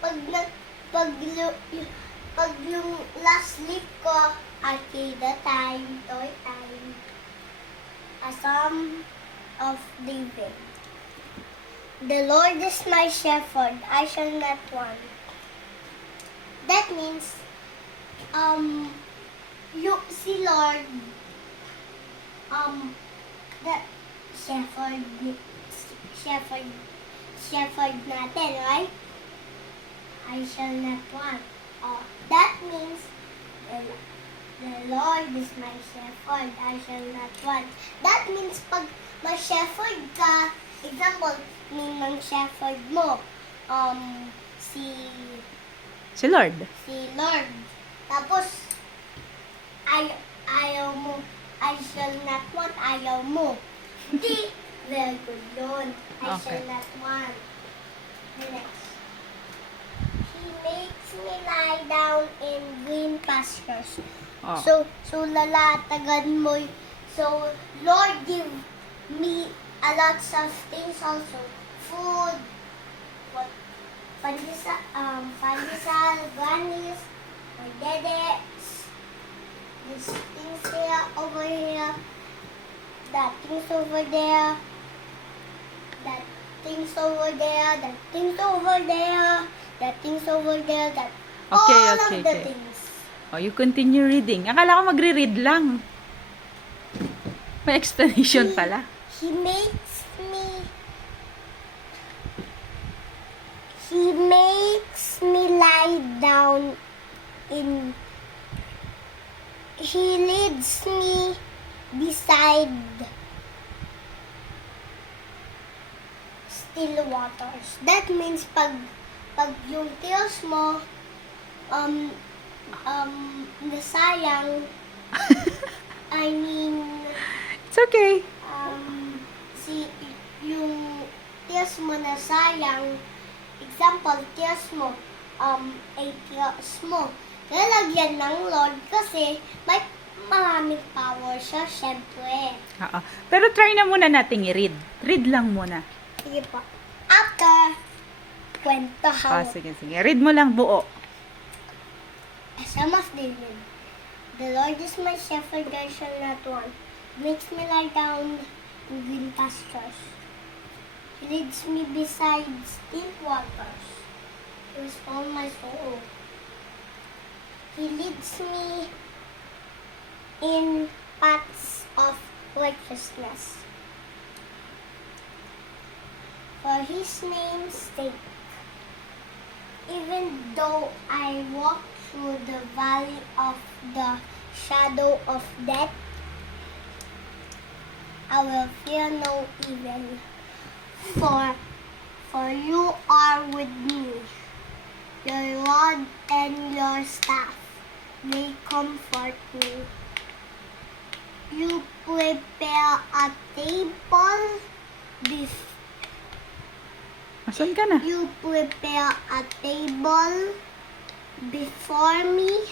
pag, nag, pag yung last sleep ko, Arcade time, toy time, a Psalm of David. The Lord is my shepherd, I shall not want. That means, yung si Lord, the shepherd natin, right? I shall not want. That means, the Lord is my shepherd, I shall not want. That means, pag ma-shepherd ka, example, ninang shepherd mo, si Lord. Lord. Tapos, ayaw mo, I shall not want, ayaw mo. Di, very good yun. I Okay. shall not want. The next. He makes me lie down in green pastures. Oh. So lalatagan mo, so Lord give me a lots of things also. Food, what, pandesal, granis, my dedex, these things here, over here, that things over there, that things over there, that things over there, that things over there, that Okay, all okay, of the okay. things. Oh, you continue reading. Akala ko magre-read lang. May explanation pala. He makes me lie down in, he leads me beside still waters. That means pag yung tears mo nasayang, I mean, It's okay. yung tears mo na sayang, example, tears mo, 8 tears mo, lalagyan ng Lord kasi may maraming power siya, syempre. Oo. Pero try na muna nating i-read. Read lang muna. Sige po. After, kwento how. Sige. Read mo lang buo. A Psalm of David. The Lord is my shepherd, I shall not want. Makes me lie down in green pastures. He leads me beside still waters. He restores my soul. He leads me in paths of righteousness for His name's sake. Even though I walk through the valley of the shadow of death, I will fear no evil, for you are with me. Your rod and your staff, they comfort me. You prepare a table Asan ka na? You prepare a table before me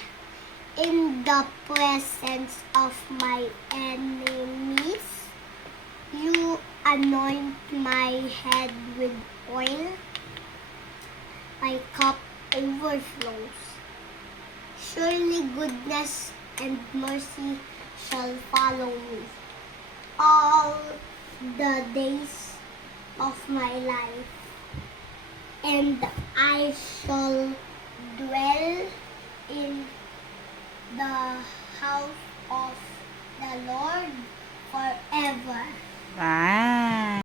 in the presence of my enemies. You anoint my head with oil. My cup overflows. Surely goodness and mercy shall follow me all the days of my life, and I shall dwell in the house of the Lord forever. Wow.